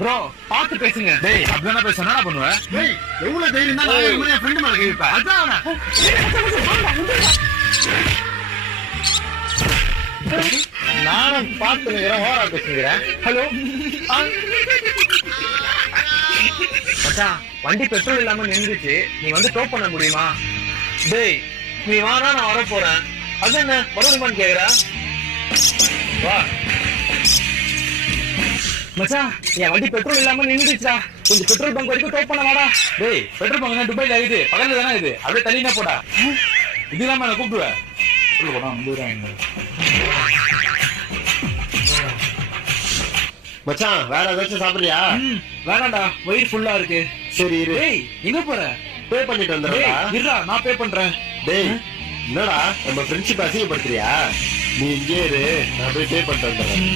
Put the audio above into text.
Bro பாத்து பேசுங்க. டேய் அப்படிதானே பேச என்ன பண்ணுவேன்? டேய் எவ்வளவு தைரியம் தான் நான் என் ஃப்ரெண்ட் மேல கேட்பேன். அதான் அவன. நானும் பார்த்து நிக்கிறேன், ஓரா பேசுகிறேன். ஹலோ மச்சான், வண்டி பெட்ரோல் இல்லாம நின்றுச்சு. நீ வந்து டோ பண்ண முடியுமா? டேய் நீ வானா நான் வர போறேன். அது என்ன வரணுமான்னு கேக்குற? வா மச்சான், என் வண்டி பெட்ரோல் இல்லாம நின்றுச்சா. கொஞ்சம் பெட்ரோல் பங்க் வரைக்கும் டோ பண்ண வாடா. டேய் பெட்ரோல் பங்க் துபாயில இருக்குது, பக்கத்துல தானே இது. அப்படியே தள்ளினா போடா. இது இல்லாம என்ன கூப்பிடுவேன். போடா வந்துடுறாங்க. மச்சான் வேற ஏதாச்சும் சாப்பிடுறியா? வேணாண்டா, வயிறு ஃபுல்லா இருக்கு. சரி இரு. டேய் எங்க போற? பே பண்ணிட்டு வந்துடுறா. இருடா நான் பே பண்றேன். டேய் என்னடா நம்ம ஃப்ரெண்ட்ஷிப் அசிங்கப்படுத்துறியா? நீ இங்கே இரு, நான் போய் பே பண்ணிட்டு வந்துடுறேன்.